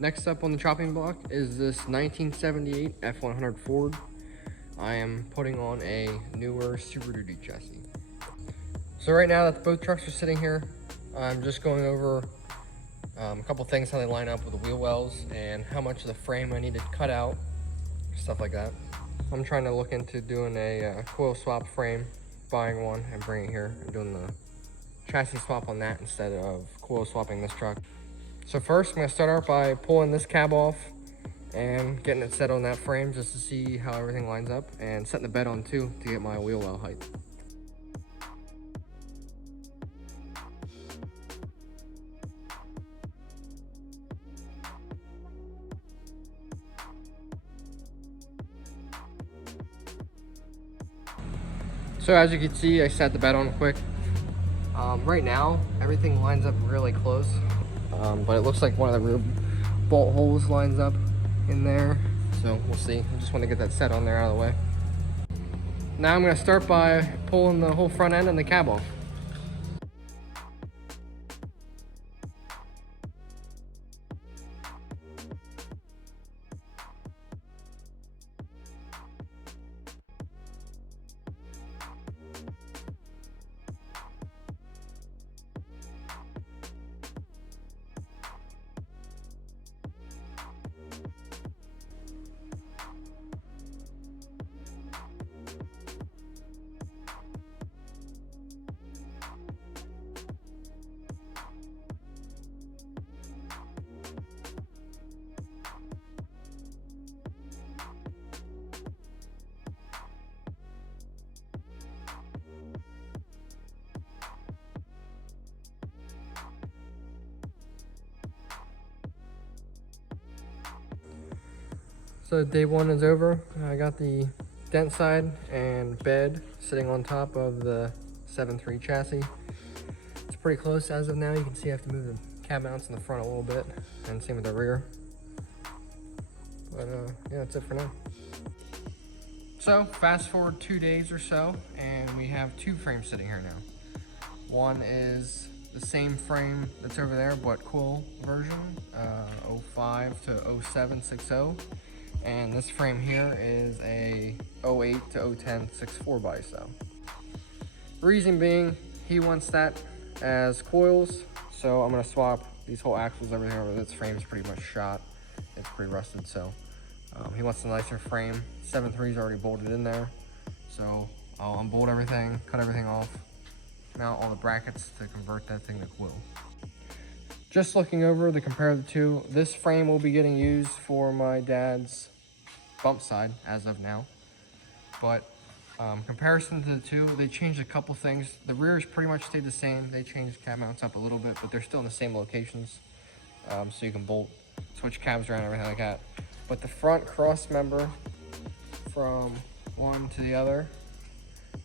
Next up on the chopping block is this 1978 F-100 Ford. I am putting on a newer SuperDuty chassis. So right now that both trucks are sitting here, I'm just going over a couple things, how they line up with the wheel wells and how much of the frame I need to cut out, stuff like that. I'm trying to look into doing a coil swap frame, buying one and bringing it here and doing the chassis swap on that instead of coil swapping this truck. So first, I'm gonna start out by pulling this cab off and getting it set on that frame just to see how everything lines up, and setting the bed on too to get my wheel well height. So as you can see, I set the bed on quick. Right now, everything lines up really close, but it looks like one of the rear bolt holes lines up in there. So we'll see. I just want to get that set on there out of the way. Now I'm going to start by pulling the whole front end and the cab off. So day one is over. I got the dent side and bed sitting on top of the 7.3 chassis. It's pretty close as of now. You can see I have to move the cab mounts in the front a little bit, and same with the rear. But yeah, that's it for now. So fast forward 2 days or so, and we have two frames sitting here now. One is the same frame that's over there, but coil version, 05 to 0760. And this frame here is a 08 to 010 6.4 biso. Reason being, he wants that as coils, so I'm gonna swap these whole axles, everything over. This frame's pretty much shot. It's pretty rusted, so he wants a nicer frame. 7.3 is already bolted in there, so I'll unbolt everything, cut everything off, mount all the brackets to convert that thing to coil. Just looking over to compare the two, this frame will be getting used for my dad's bump side as of now. But comparison to the two, they changed a couple things. The rears pretty much stayed the same. They changed cab mounts up a little bit, but they're still in the same locations. So you can switch cabs around, everything like that. But the front cross member from one to the other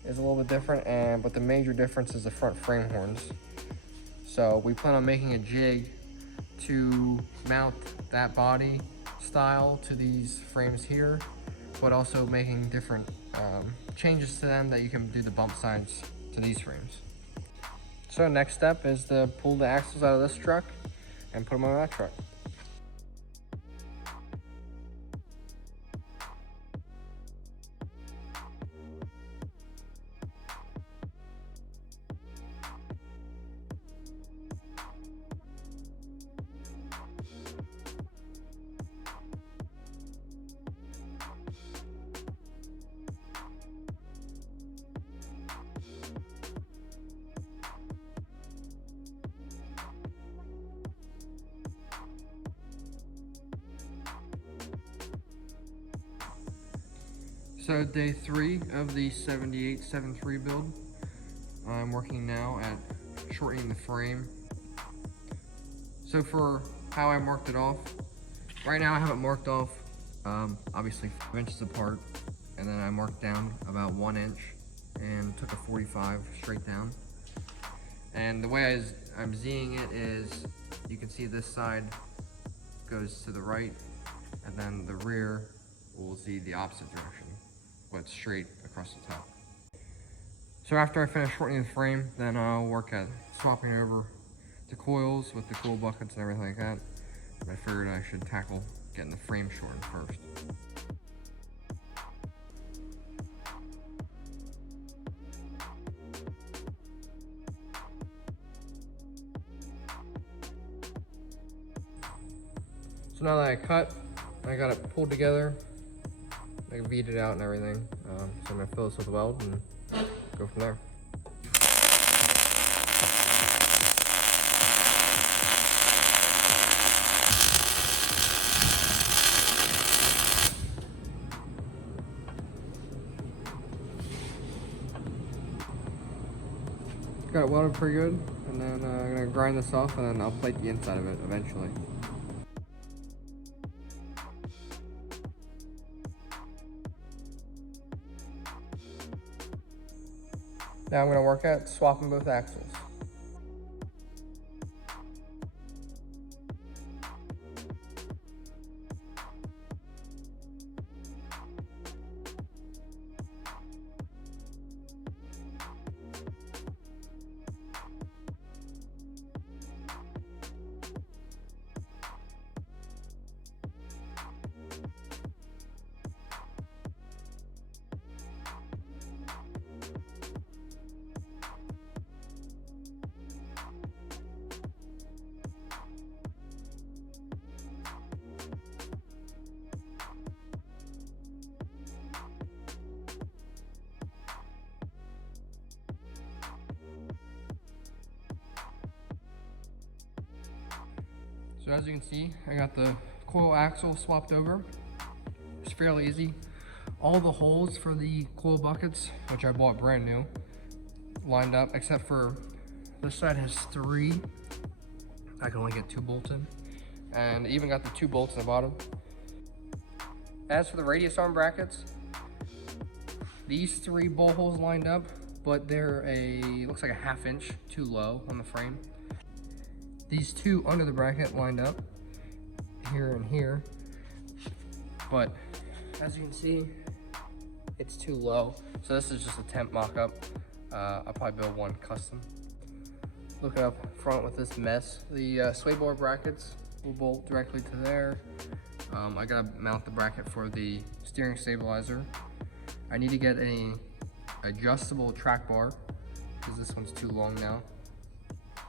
is a little bit different, but the major difference is the front frame horns. So we plan on making a jig to mount that body style to these frames here, but also making different changes to them that you can do the bump sides to these frames. So next step is to pull the axles out of this truck and put them on that truck. So day 3 of the 78 7.3 build. I'm working now at shortening the frame. So for how I marked it off, right now I have it marked off obviously 5 inches apart, and then I marked down about 1 inch and took a 45 straight down. And the way I'm Zing it is, you can see this side goes to the right, and then the rear will Z the opposite direction, but straight across the top. So after I finish shortening the frame, then I'll work at swapping over the coils with the coil buckets and everything like that. I figured I should tackle getting the frame shortened first. So now that I I got it pulled together, I V'd it out and everything. So I'm gonna fill this with weld and go from there. Got it welded pretty good, and then I'm gonna grind this off, and then I'll plate the inside of it eventually. Now I'm gonna work at swapping both axles. So as you can see, I got the coil axle swapped over. It's fairly easy. All the holes for the coil buckets, which I bought brand new, lined up, except for this side has 3. I can only get 2 bolts in. And even got the 2 bolts in the bottom. As for the radius arm brackets, these 3 bolt holes lined up, but they're looks like a 1/2 inch too low on the frame. These 2 under the bracket lined up, here and here, but as you can see, it's too low. So this is just a temp mock-up. I'll probably build one custom. Looking up front with this mess, the sway bar brackets will bolt directly to there. I gotta mount the bracket for the steering stabilizer. I need to get an adjustable track bar, because this one's too long now.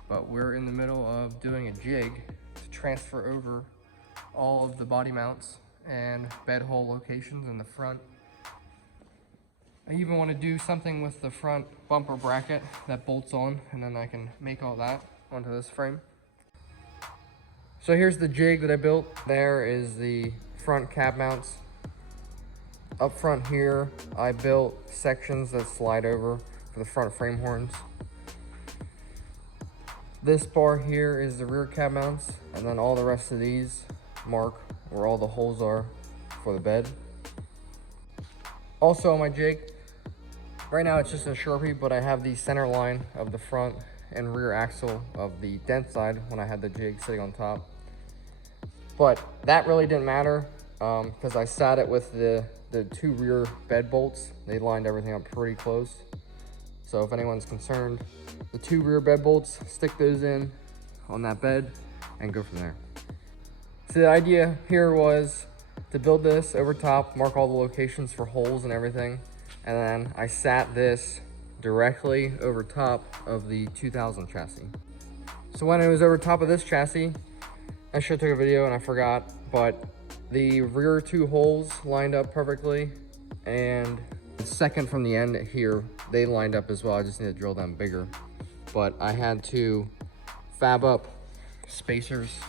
But we're in the middle of doing a jig to transfer over all of the body mounts and bed hole locations in the front. I even want to do something with the front bumper bracket that bolts on, and then I can make all that onto this frame. So here's the jig that I built. There is the front cab mounts. Up front here, I built sections that slide over for the front frame horns. This bar here is the rear cab mounts, and then all the rest of these mark where all the holes are for the bed. Also on my jig, right now it's just a Sharpie, but I have the center line of the front and rear axle of the dent side when I had the jig sitting on top. But that really didn't matter because I sat it with the 2 rear bed bolts. They lined everything up pretty close. So if anyone's concerned, the 2 rear bed bolts, stick those in on that bed and go from there. So the idea here was to build this over top, mark all the locations for holes and everything, and then I sat this directly over top of the 2000 chassis. So when it was over top of this chassis, I should have took a video and I forgot, but the rear 2 holes lined up perfectly, and the second from the end here, they lined up as well. I just need to drill them bigger. But I had to fab up spacers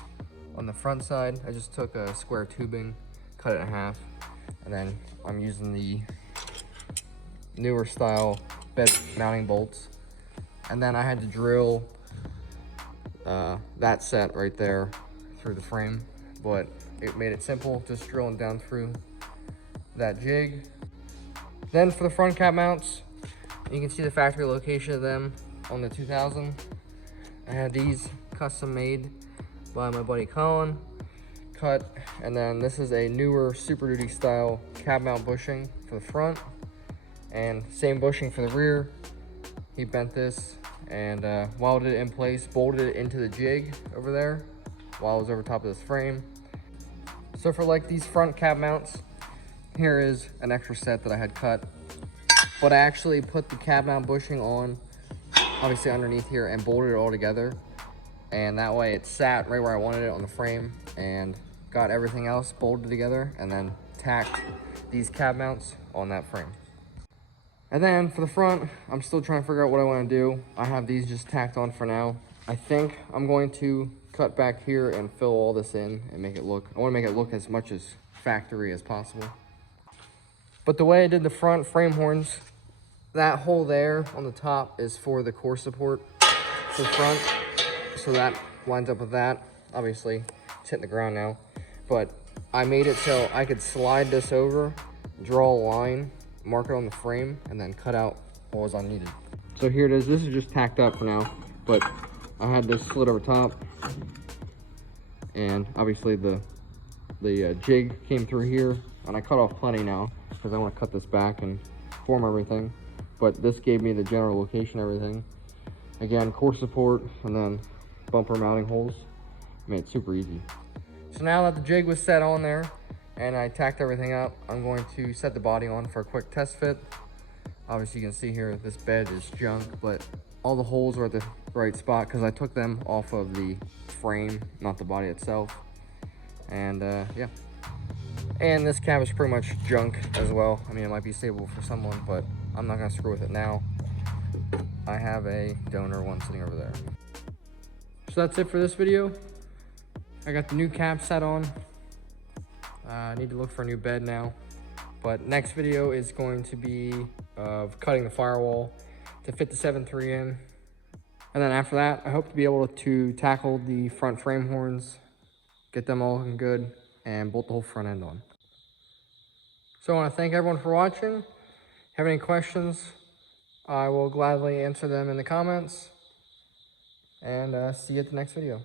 on the front side. I just took a square tubing, cut it in half, and then I'm using the newer style bed mounting bolts. And then I had to drill that set right there through the frame, but it made it simple, just drilling down through that jig. Then for the front cap mounts, you can see the factory location of them on the 2000. I had these custom made by my buddy Colin, cut, and then this is a newer SuperDuty style cab mount bushing for the front, and same bushing for the rear. He bent this and welded it in place, bolted it into the jig over there, while I was over top of this frame. So for like these front cab mounts, here is an extra set that I had cut, but I actually put the cab mount bushing on, obviously underneath here, and bolted it all together. And that way it sat right where I wanted it on the frame, and got everything else bolted together, and then tacked these cab mounts on that frame. And then for the front, I'm still trying to figure out what I want to do. I have these just tacked on for now. I think I'm going to cut back here and fill all this in and make it look, I want to make it look as much as factory as possible. But the way I did the front frame horns, that hole there on the top is for the core support for the front. So that lines up with that. Obviously, it's hitting the ground now. But I made it so I could slide this over, draw a line, mark it on the frame, and then cut out what was unneeded. So here it is. This is just tacked up for now, but I had this slid over top, and obviously the jig came through here, and I cut off plenty now because I want to cut this back and form everything. But this gave me the general location, everything. Again, core support, and then bumper mounting holes. Made it super easy. So now that the jig was set on there and I tacked everything up, I'm going to set the body on for a quick test fit. Obviously you can see here this bed is junk, but all the holes are at the right spot because I took them off of the frame, not the body itself. And yeah. And this cab is pretty much junk as well. I mean, it might be stable for someone, but I'm not gonna screw with it now. I have a donor one sitting over there. So that's it for this video. I got the new cab set on. I need to look for a new bed now. But next video is going to be of cutting the firewall to fit the 7.3 in. And then after that, I hope to be able to tackle the front frame horns, get them all looking good, and bolt the whole front end on. So I want to thank everyone for watching. If you have any questions, I will gladly answer them in the comments. And see you at the next video.